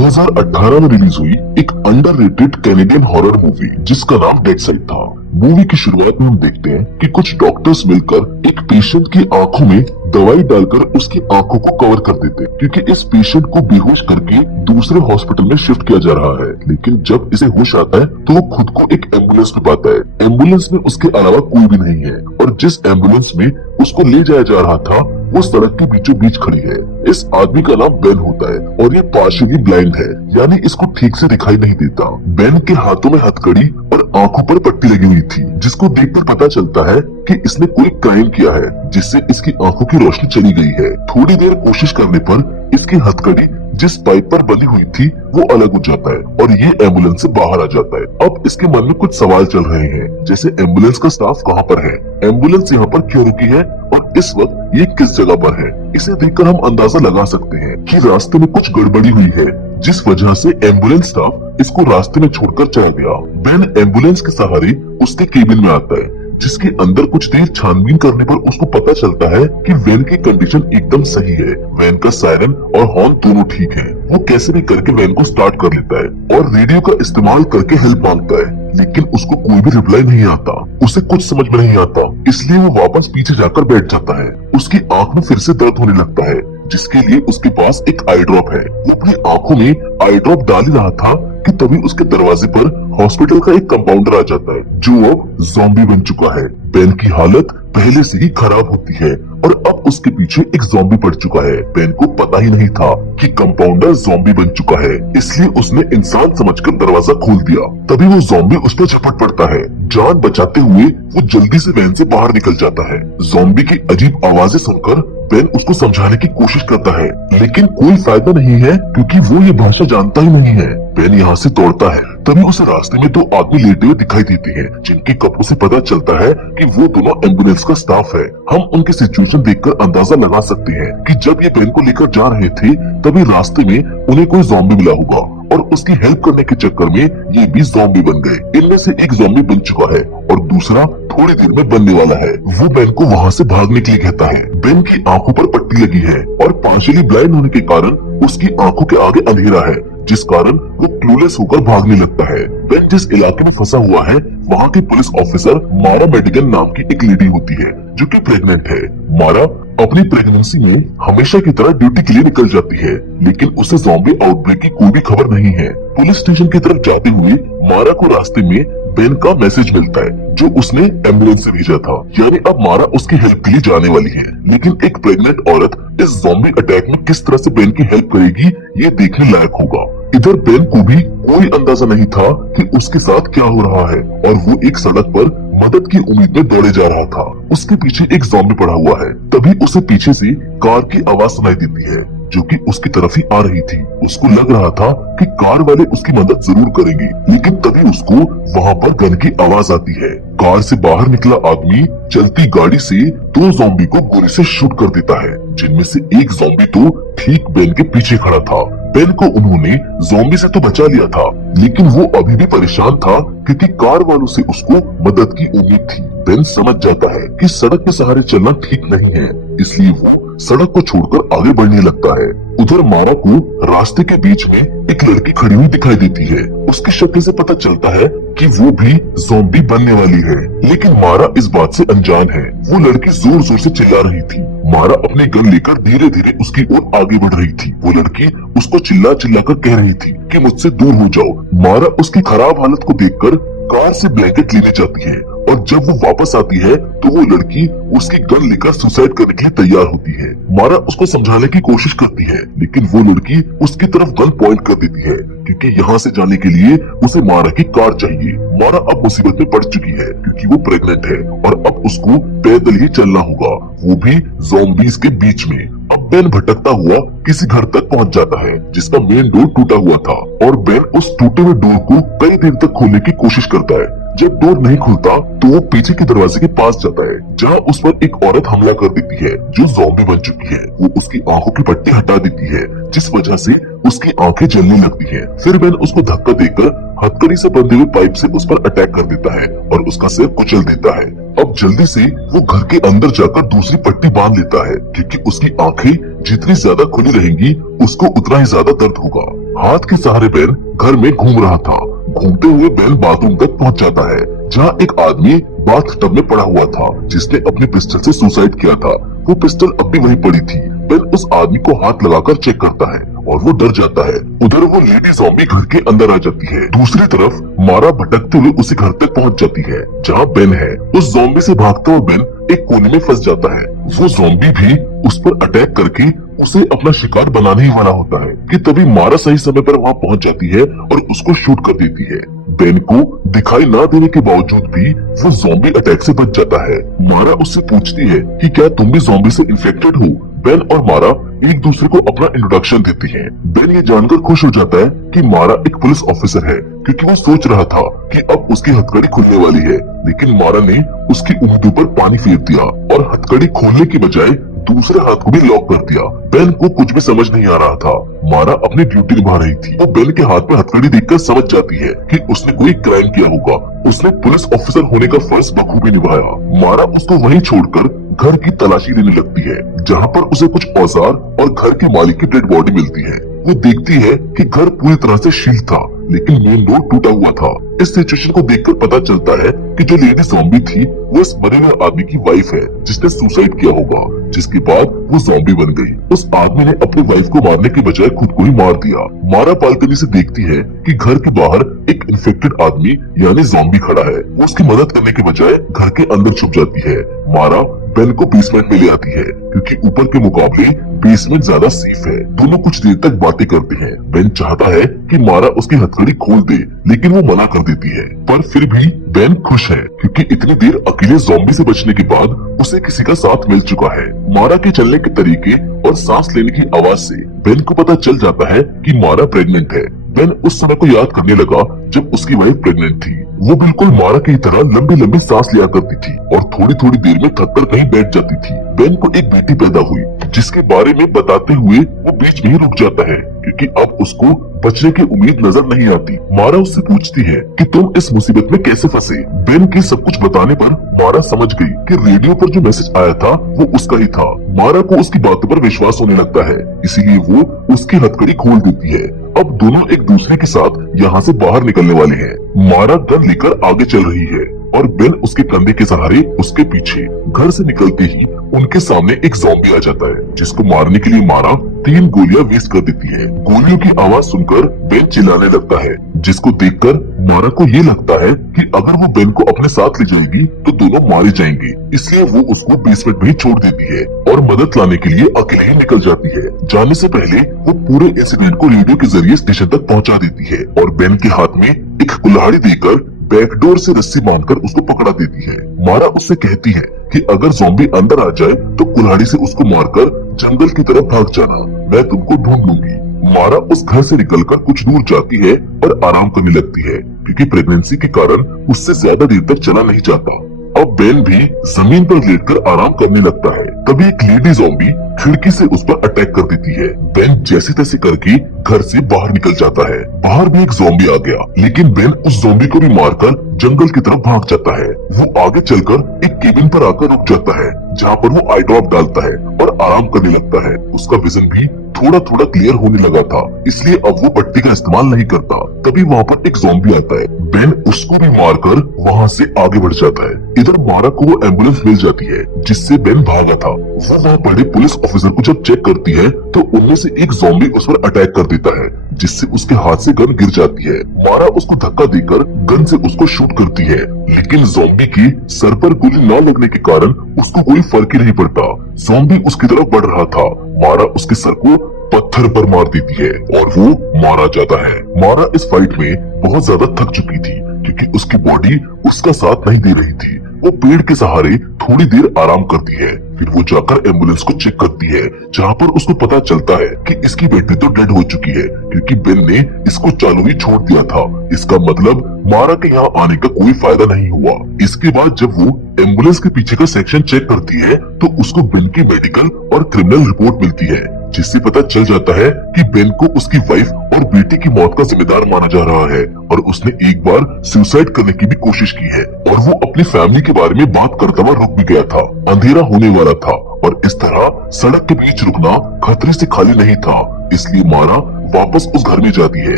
2018 में रिलीज हुई एक अंडररेटेड कैनेडियन हॉरर मूवी जिसका नाम डेड साइड था। मूवी की शुरुआत में हम देखते हैं कि कुछ डॉक्टर्स मिलकर एक पेशेंट की आंखों में दवाई डालकर उसकी आंखों को कवर कर देते हैं, क्योंकि इस पेशेंट को बेहोश करके दूसरे हॉस्पिटल में शिफ्ट किया जा रहा है। लेकिन जब इसे होश आता है तो वो खुद को एक एम्बुलेंस में पाता है। एम्बुलेंस में उसके अलावा कोई भी नहीं है और जिस एम्बुलेंस में उसको ले जाया जा रहा था वो सड़क के बीचों बीच खड़ी है। इस आदमी का नाम बेन होता है और ये पार्शियली ब्लाइंड है, यानी इसको ठीक से दिखाई नहीं देता। बेन के हाथों में हथकड़ी और आंखों पर पट्टी लगी हुई थी, जिसको देखकर पता चलता है कि इसने कोई क्राइम किया है जिससे इसकी आंखों की रोशनी चली गई है। थोड़ी देर कोशिश करने पर इसकी हथकड़ी जिस पाइप पर बंधी हुई थी वो अलग हो जाता है और ये एम्बुलेंस से बाहर आ जाता है। अब इसके मन में कुछ सवाल चल रहे हैं, जैसे एम्बुलेंस का स्टाफ कहाँ पर है, एम्बुलेंस यहाँ पर क्यों रुकी है और इस वक्त ये किस जगह पर है। इसे देखकर हम अंदाजा लगा सकते हैं कि रास्ते में कुछ गड़बड़ी हुई है, जिस वजह से एम्बुलेंस स्टाफ इसको रास्ते में छोड़कर चला गया। बेन एम्बुलेंस के सहारे उसके केबिन में आता है, जिसके अंदर कुछ देर छानबीन करने पर उसको पता चलता है कि वैन की कंडीशन एकदम सही है। वैन का सायरन और हॉर्न दोनों ठीक है। वो कैसे भी करके वैन को स्टार्ट कर लेता है और रेडियो का इस्तेमाल करके हेल्प मांगता है, लेकिन उसको कोई भी रिप्लाई नहीं आता। उसे कुछ समझ में नहीं आता, इसलिए वो वापस पीछे जाकर बैठ जाता है। उसकी आंख में फिर से दर्द होने लगता है, जिसके लिए उसके पास एक आई ड्रॉप है। वो अपनी आंखों में आई ड्रॉप डाल ही रहा था कि तभी उसके दरवाजे पर हॉस्पिटल का एक कंपाउंडर आ जाता है, जो अब ज़ॉम्बी बन चुका है। बेन की हालत पहले से ही खराब होती है और अब उसके पीछे एक ज़ॉम्बी पड़ चुका है। बेन को पता ही नहीं था कि कंपाउंडर ज़ॉम्बी बन चुका है, इसलिए उसने इंसान समझकर दरवाजा खोल दिया। तभी वो ज़ॉम्बी उस पर झपट पड़ता है। जान बचाते हुए वो जल्दी से वैन से बाहर निकल जाता है। ज़ॉम्बी की अजीब आवाजें सुनकर बेन उसको समझाने की कोशिश करता है, लेकिन कोई फायदा नहीं है क्योंकि वो ये भाषा जानता ही नहीं है। बेन यहाँ से दौड़ता है, तभी उसे रास्ते में दो आदमी लेटे हुए दिखाई देते हैं, जिनके कपड़ों से पता चलता है कि वो दोनों एम्बुलेंस का स्टाफ है। हम उनकी सिचुएशन देखकर अंदाजा लगा सकते हैं कि जब ये बेन को लेकर जा रहे थे तभी रास्ते में उन्हें कोई ज़ॉम्बी मिला होगा और उसकी हेल्प करने के चक्कर में ये भी ज़ॉम्बी बन गए। इनमें से एक ज़ॉम्बी बन चुका है और दूसरा थोड़ी देर में बनने वाला है। वो बेन को वहाँ से भागने के लिए कहता है। बेन की आंखों पर पट्टी लगी है और पार्शियली ब्लाइंड होने के कारण उसकी आंखों के आगे अंधेरा है, जिस कारण वो क्लूलेस होकर भागने लगता है। बेन जिस इलाके में फंसा हुआ है वहाँ की पुलिस ऑफिसर मारा मेडिगन नाम की एक लेडी होती है, जो कि प्रेग्नेंट है। मारा अपनी प्रेगनेंसी में हमेशा की तरह ड्यूटी के लिए निकल जाती है, लेकिन उसे ज़ॉम्बी आउटब्रेक की कोई भी खबर नहीं है। पुलिस स्टेशन की तरफ जाते हुए मारा को रास्ते में बेन का मैसेज मिलता है, जो उसने एम्बुलेंस से भेजा था, यानी अब मारा उसकी हेल्प के लिए जाने वाली है। लेकिन एक प्रेग्नेंट औरत इस ज़ॉम्बी अटैक में किस तरह से बेन की हेल्प करेगी ये देखने लायक होगा। इधर बेन को भी कोई अंदाजा नहीं था कि उसके साथ क्या हो रहा है और वो एक सड़क पर मदद की उम्मीद में दौड़े जा रहा था। उसके पीछे एक ज़ॉम्बी पड़ा हुआ है। तभी उसे पीछे से कार की आवाज सुनाई देती है, जो कि उसकी तरफ ही आ रही थी। उसको लग रहा था कि कार वाले उसकी मदद जरूर करेंगे, लेकिन तभी उसको वहाँ पर गन की आवाज आती है। कार से बाहर निकला आदमी चलती गाड़ी से दो ज़ॉम्बी को गोली से शूट कर देता है, जिनमें से एक ज़ॉम्बी तो ठीक बेन के पीछे खड़ा था। बेन को उन्होंने ज़ॉम्बी से तो बचा लिया था, लेकिन वो अभी भी परेशान था क्योंकि कार वालों से उसको मदद की उम्मीद थी। बेन समझ जाता है कि सड़क के सहारे चलना ठीक नहीं है, इसलिए वो सड़क को छोड़कर आगे बढ़ने लगता है। उधर मारा को रास्ते के बीच में एक लड़की खड़ी हुई दिखाई देती है। उसकी शक्ल से पता चलता है कि वो भी ज़ॉम्बी बनने वाली है, लेकिन मारा इस बात से अनजान है। वो लड़की जोर जोर से चिल्ला रही थी। मारा अपनी गन लेकर धीरे धीरे उसकी ओर आगे बढ़ रही थी। वो लड़की उसको चिल्ला चिल्ला कर कह रही थी कि मुझसे दूर हो जाओ। मारा उसकी खराब हालत को देखकर कार से ब्लैंकेट लेने जाती है और जब वो वापस आती है तो वो लड़की उसकी गन लेकर सुसाइड करने के लिए तैयार होती है। मारा उसको समझाने की कोशिश करती है, लेकिन वो लड़की उसकी तरफ गन पॉइंट कर देती है, क्योंकि यहाँ से जाने के लिए उसे मारा की कार चाहिए। मारा अब मुसीबत में पड़ चुकी है क्योंकि वो प्रेग्नेंट है और अब उसको पैदल ही चलना होगा, वो भी ज़ॉम्बीज़ के बीच में। अब बेन भटकता हुआ किसी घर तक पहुंच जाता है जिसका मेन डोर टूटा हुआ था और बेन उस टूटे हुए डोर को कई देर तक खोलने की कोशिश करता है। जब डोर नहीं खुलता तो वो पीछे के दरवाजे के पास जाता है, जहाँ उस पर एक औरत हमला कर देती है जो ज़ॉम्बी बन चुकी है। वो उसकी आंखों की पट्टी हटा देती है, जिस वजह से उसकी आंखें जलने लगती हैं। फिर बेन उसको धक्का देकर हथकड़ी से बंधे हुए पाइप से उस पर अटैक कर देता है और उसका सिर कुचल देता है। अब जल्दी से वो घर के अंदर जाकर दूसरी पट्टी बांध लेता है, क्योंकि उसकी आंखें जितनी ज्यादा खुली रहेंगी उसको उतना ही ज्यादा दर्द होगा। हाथ के सहारे बेन घर में घूम रहा था। घूमते हुए बेन बाथरूम तक पहुंच जाता है, जहां एक आदमी बाथ टब में पड़ा हुआ था, जिसने अपने पिस्टल से सुसाइड किया था। वो पिस्टल अब भी वहीं पड़ी थी। बेन उस आदमी को हाथ लगाकर चेक करता है और वो डर जाता है। उधर वो लेडी ज़ॉम्बी घर के अंदर आ जाती है। दूसरी तरफ मारा भटकते हुए उसी घर तक पहुंच जाती है जहां बेन है। उस ज़ॉम्बी से भागता हुआ बेन एक कोने में फंस जाता है। वो ज़ॉम्बी भी उस पर अटैक करके उसे अपना शिकार बनाने ही वाला होता है कि तभी मारा सही समय पर वहां पहुंच जाती है और उसको शूट कर देती है। बेन को दिखाई ना देने के बावजूद भी वो ज़ॉम्बी अटैक से बच जाता है। मारा उससे पूछती है कि क्या तुम भी ज़ॉम्बी से इन्फेक्टेड हो। बेन और मारा एक दूसरे को अपना इंट्रोडक्शन देते हैं। बेन ये जानकर खुश हो जाता है कि मारा एक पुलिस ऑफिसर है, क्योंकि वो सोच रहा था कि अब उसकी हथकड़ी खुलने वाली है, लेकिन मारा ने उसकी उम्मीदों पर पानी फेर दिया और हथकड़ी खोलने की बजाय दूसरे हाथ को भी लॉक कर दिया। बेन को कुछ भी समझ नहीं आ रहा था। मारा अपनी ड्यूटी निभा रही थी। वो बेन के हाथ में हथकड़ी देखकर समझ जाती है कि उसने कोई क्राइम किया होगा। उसने पुलिस ऑफिसर होने का फर्ज बखूबी निभाया। मारा उसको वहीं छोड़कर घर की तलाशी लेने लगती है, जहाँ पर उसे कुछ औजार और घर के मालिक की डेड बॉडी मिलती है। वो देखती है कि घर पूरी तरह से शील था, लेकिन मेन डोर टूटा हुआ था। इस सिचुएशन को देखकर पता चलता है कि जो लेडी ज़ॉम्बी थी वो इस मरे हुए आदमी की वाइफ है, जिसने सुसाइड किया होगा, जिसके बाद वो ज़ॉम्बी बन गई। उस आदमी ने अपनी वाइफ को मारने के बजाय खुद को ही मार दिया। मारा बालकनी से देखती है कि घर के बाहर एक इन्फेक्टेड आदमी यानी ज़ॉम्बी खड़ा है। वो उसकी मदद करने के बजाय घर के अंदर छुप जाती है। मारा बेन को बेसमेंट में ले आती है, क्योंकि ऊपर के मुकाबले बेसमेंट ज्यादा सेफ है। दोनों कुछ देर तक बातें करते हैं। बेन चाहता है कि मारा उसकी हथकड़ी खोल दे, लेकिन वो मना कर देती है। पर फिर भी बेन खुश है, क्योंकि इतनी देर अकेले ज़ॉम्बी से बचने के बाद उसे किसी का साथ मिल चुका है। मारा के चलने के तरीके और सांस लेने की आवाज से बेन को पता चल जाता है कि मारा प्रेग्नेंट है। बेन उस समय को याद करने लगा जब उसकी वाइफ प्रेग्नेंट थी। वो बिल्कुल मारा की तरह लंबी लंबी सांस लिया करती थी और थोड़ी थोड़ी देर में थक कर कहीं बैठ जाती थी। बेन को एक बेटी पैदा हुई, जिसके बारे में बताते हुए वो बीच में ही रुक जाता है, क्योंकि अब उसको बचने की उम्मीद नजर नहीं आती। मारा उससे पूछती है कि तुम इस मुसीबत में कैसे फंसे। बेन के सब कुछ बताने पर मारा समझ गई कि रेडियो पर जो मैसेज आया था वो उसका ही था। मारा को उसकी बातों पर विश्वास होने लगता है, इसीलिए वो उसकी हथकड़ी खोल देती है। अब दोनों एक दूसरे के साथ यहाँ से बाहर निकलने वाले हैं। मारा गन लेकर आगे चल रही है और बेन उसके कंधे के सहारे उसके पीछे। घर से निकलते ही उनके सामने एक ज़ॉम्बी आ जाता है, जिसको मारने के लिए मारा 3 गोलियां वेस्ट कर देती है। गोलियों की आवाज सुनकर बेन चिल्लाने लगता है, जिसको देखकर मारा को ये लगता है कि अगर वो बेन को अपने साथ ले जाएगी तो दोनों मारे जाएंगे। इसलिए वो उसको बेसमेंट में ही छोड़ देती है और मदद लाने के लिए अकेले ही निकल जाती है। जाने से पहले वो पूरे इंसिडेंट को रेडियो के जरिए स्टेशन तक पहुंचा देती है और बेन के हाथ में एक कुल्हाड़ी देकर बैकडोर से रस्सी बांधकर उसको पकड़ा देती है। मारा उससे कहती है कि अगर ज़ॉम्बी अंदर आ जाए तो कुल्हाड़ी से उसको मारकर जंगल की तरफ भाग जाना, मैं तुमको ढूंढ लूंगी। मारा उस घर से निकलकर कुछ दूर जाती है और आराम करने लगती है, क्योंकि प्रेगनेंसी के कारण उससे ज्यादा देर तक चला नहीं जाता। अब बेन भी जमीन पर लेटकर आराम करने लगता है। तभी एक लेडी ज़ॉम्बी खिड़की से उस पर अटैक कर देती है। बेन जैसे तैसे करके घर से बाहर निकल जाता है। बाहर भी एक ज़ॉम्बी आ गया, लेकिन बेन उस ज़ॉम्बी को भी मारकर जंगल की तरफ भाग जाता है। वो आगे चलकर एक केबिन पर आकर रुक जाता है, जहाँ पर वो आई ड्रॉप डालता है और आराम करने लगता है। उसका विजन भी थोड़ा थोड़ा क्लियर होने लगा था, इसलिए अब वो पट्टी का इस्तेमाल नहीं करता। तभी वहाँ पर एक ज़ॉम्बी आता है। बेन उसको भी मारकर वहाँ से आगे बढ़ जाता है। इधर मारा को वो एम्बुलेंस मिल जाती है, जिससे बेन भागा था। वो वहाँ पड़े पुलिस ऑफिसर को जब चेक करती है तो उनमें से एक ज़ॉम्बी उस पर अटैक कर देता है, जिससे उसके हाथ से गन गिर जाती है। मारा उसको धक्का देकर गन से उसको शूट करती है, लेकिन ज़ॉम्बी की सर पर गोली न लगने के कारण उसको कोई फर्क ही नहीं पड़ता। ज़ॉम्बी उसकी तरफ बढ़ रहा था। मारा उसके सर को पत्थर पर मार देती है और वो मारा जाता है। मारा इस फाइट में बहुत ज्यादा थक चुकी थी, क्योंकि उसकी बॉडी उसका साथ नहीं दे रही थी। वो पेड़ के सहारे थोड़ी देर आराम करती है, फिर वो जाकर एम्बुलेंस को चेक करती है, जहाँ पर उसको पता चलता है कि इसकी बेटी तो डेड हो चुकी है, क्योंकि बेन ने इसको चालू ही छोड़ दिया था। इसका मतलब मारा के यहाँ आने का कोई फायदा नहीं हुआ। इसके बाद जब वो एम्बुलेंस के पीछे का सेक्शन चेक करती है तो उसको बेन की मेडिकल और क्रिमिनल रिपोर्ट मिलती है, जिससे पता चल जाता है कि बेन को उसकी वाइफ और बेटी की मौत का जिम्मेदार माना जा रहा है और उसने एक बार सुसाइड करने की भी कोशिश की है और वो अपनी फैमिली के बारे में बात करता हुआ रुक भी गया था। अंधेरा होने वाला था और इस तरह सड़क के बीच रुकना खतरे से खाली नहीं था, इसलिए मारा वापस उस घर में जाती है,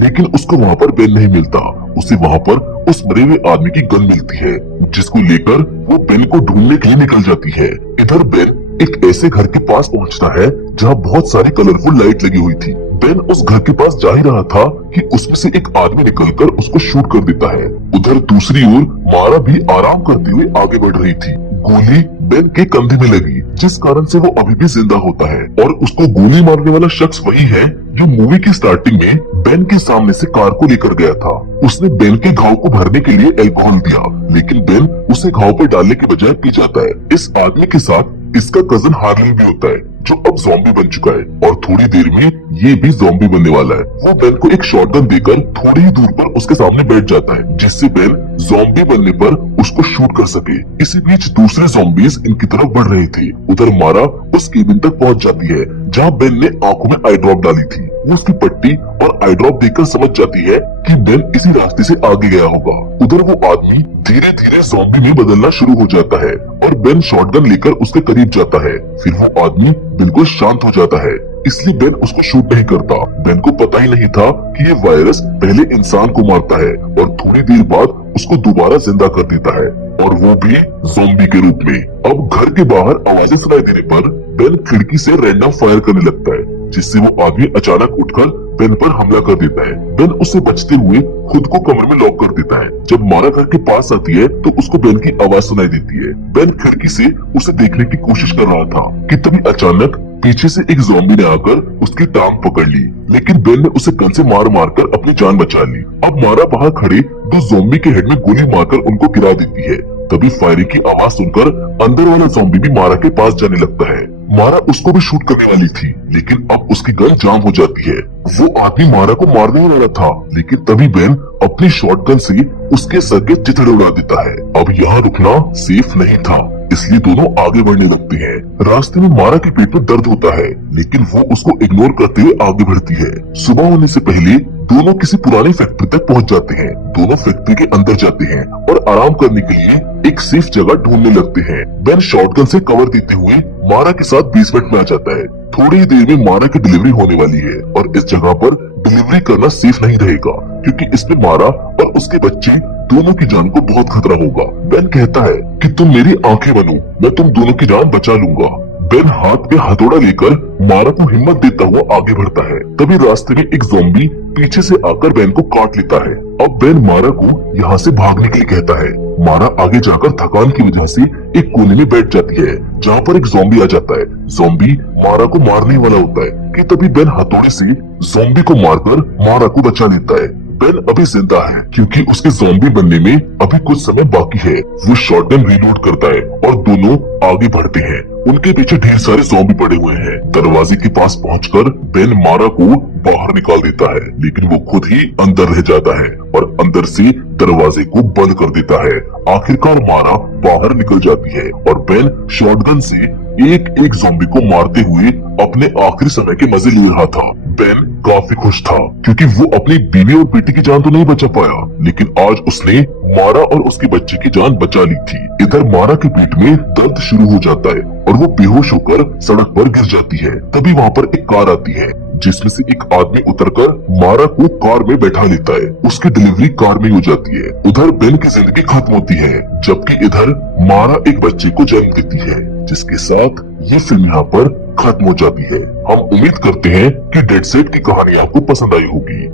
लेकिन उसको वहाँ पर बेन नहीं मिलता। उसे वहाँ पर उस मरे हुए आदमी की गन मिलती है, जिसको लेकर वो बेन को ढूंढने के लिए निकल जाती है। इधर बेन एक ऐसे घर के पास पहुँचता है जहाँ बहुत सारी कलरफुल लाइट लगी हुई थी। बेन उस घर के पास जा ही रहा था कि उसमें से एक आदमी निकलकर उसको शूट कर देता है। उधर दूसरी ओर मारा भी आराम करते हुए आगे बढ़ रही थी। गोली बेन के कंधे में लगी, जिस कारण से वो अभी भी जिंदा होता है और उसको गोली मारने वाला शख्स वही है जो मूवी की स्टार्टिंग में बेन के सामने से कार को लेकर गया था। उसने बेन के घाव को भरने के लिए अल्कोहल दिया, लेकिन बेन उसे घाव पर डालने के बजाय पी जाता है। इस आदमी के साथ इसका कजन हार्लिन भी होता है, जो अब ज़ॉम्बी बन चुका है और थोड़ी देर में ये भी ज़ॉम्बी बनने वाला है। वो बेन को एक शॉटगन देकर थोड़ी ही दूर पर उसके सामने बैठ जाता है, जिससे बेन ज़ॉम्बी बनने पर उसको शूट कर सके। इसी बीच दूसरे ज़ॉम्बीज इनकी तरफ बढ़ रहे थे। उधर मारा उस केबिन तक पहुंच जाती है जहां बेन ने आंखों में आई ड्रॉप डाली थी। वो उसकी पट्टी और आई ड्रॉप देखकर समझ जाती है कि बेन इसी रास्ते से आगे गया होगा। उधर वो आदमी धीरे धीरे ज़ॉम्बी में बदलना शुरू हो जाता है और बेन शॉटगन लेकर उसके करीब जाता है। फिर वो आदमी बिल्कुल शांत हो जाता है, इसलिए बेन उसको शूट नहीं करता। बेन को पता ही नहीं था कि ये वायरस पहले इंसान को मारता है और थोड़ी देर बाद उसको दोबारा जिंदा कर देता है, और वो भी ज़ॉम्बी के रूप में। अब घर के बाहर आवाजें सुनाई देने पर बेन खिड़की से रैंडम फायर करने लगता है, जिससे वो आदमी अचानक उठकर बेन पर हमला कर देता है। बेन उससे बचते हुए खुद को कमरे में लॉक कर देता है। जब मारा घर के पास आती है तो उसको बेन की आवाज सुनाई देती है। बेन खिड़की से उसे देखने की कोशिश कर रहा था कि तभी अचानक पीछे से एक ज़ॉम्बी ने आकर उसकी टांग पकड़ ली, लेकिन बेन ने उसे गन से मार मारकर अपनी जान बचा ली। अब मारा बाहर खड़े दो ज़ॉम्बी के हेड में गोली मारकर उनको गिरा देती है। तभी फायरिंग की आवाज सुनकर अंदर वाला ज़ॉम्बी भी मारा के पास जाने लगता है। मारा उसको भी शूट करने वाली थी, लेकिन अब उसकी गन जाम हो जाती है। वो आदमी मारा को मारने वाला था, लेकिन तभी बेन अपनी शॉटगन से उसके सर के चिथड़े उड़ा देता है। अब यहाँ रुकना सेफ नहीं था, इसलिए दोनों आगे बढ़ने लगते हैं। रास्ते में मारा के पेट में दर्द होता है, लेकिन वो उसको इग्नोर करते हुए आगे बढ़ती है। सुबह होने से पहले दोनों किसी पुरानी फैक्ट्री तक पहुंच जाते हैं। दोनों फैक्ट्री के अंदर जाते हैं और आराम करने के लिए एक सेफ जगह ढूंढने लगते हैं। बेन शॉटगन से कवर देते हुए मारा के साथ बेसमेंट में आ जाता है। थोड़ी ही देर में मारा की डिलीवरी होने वाली है और इस जगह पर डिलीवरी करना सेफ नहीं रहेगा, क्योंकि इसमें मारा और उसके बच्चे दोनों की जान को बहुत खतरा होगा। बेन कहता है कि तुम मेरी आंखें बनो, मैं तुम दोनों की जान बचा लूंगा। बेन हाथ में हथौड़ा लेकर मारा को हिम्मत देता हुआ आगे बढ़ता है। तभी रास्ते में एक ज़ॉम्बी पीछे से आकर बेन को काट लेता है। अब बेन मारा को यहाँ से भागने के लिए कहता है। मारा आगे जाकर थकान की वजह से एक कोने में बैठ जाती है, जहाँ पर एक ज़ॉम्बी आ जाता है। ज़ॉम्बी मारा को मारने वाला होता है कि तभी बेन हथौड़े से ज़ॉम्बी को मारकर मारा को बचा लेता है। बेन अभी जिंदा है क्योंकि उसके ज़ॉम्बी बनने में अभी कुछ समय बाकी है। वो शॉटगन रीलोड करता है और दोनों आगे बढ़ते हैं। उनके पीछे ढेर सारे ज़ॉम्बी पड़े हुए हैं। दरवाजे के पास पहुंचकर बेन मारा को बाहर निकाल देता है, लेकिन वो खुद ही अंदर रह जाता है और अंदर से दरवाजे को बंद कर देता है। आखिरकार मारा बाहर निकल जाती है और बेन शॉटगन से एक एक ज़ॉम्बी को मारते हुए अपने आखिरी समय के मजे ले रहा था। बेन काफी खुश था क्योंकि वो अपनी बीवी और बेटी की जान तो नहीं बचा पाया, लेकिन आज उसने मारा और उसके बच्चे की जान बचा ली थी। इधर मारा के पेट में दर्द शुरू हो जाता है और वो बेहोश होकर सड़क पर गिर जाती है। तभी वहाँ पर एक कार आती है, जिसमें से एक आदमी उतरकर मारा को कार में बैठा लेता है। उसकी डिलीवरी कार में हो जाती है। उधर बेन की जिंदगी खत्म होती है, जबकि इधर मारा एक बच्चे को जन्म देती है, जिसके साथ ये फिल्म यहाँ पर खत्म हो जाती है। हम उम्मीद करते हैं कि डेड सेट की कहानी आपको पसंद आई होगी।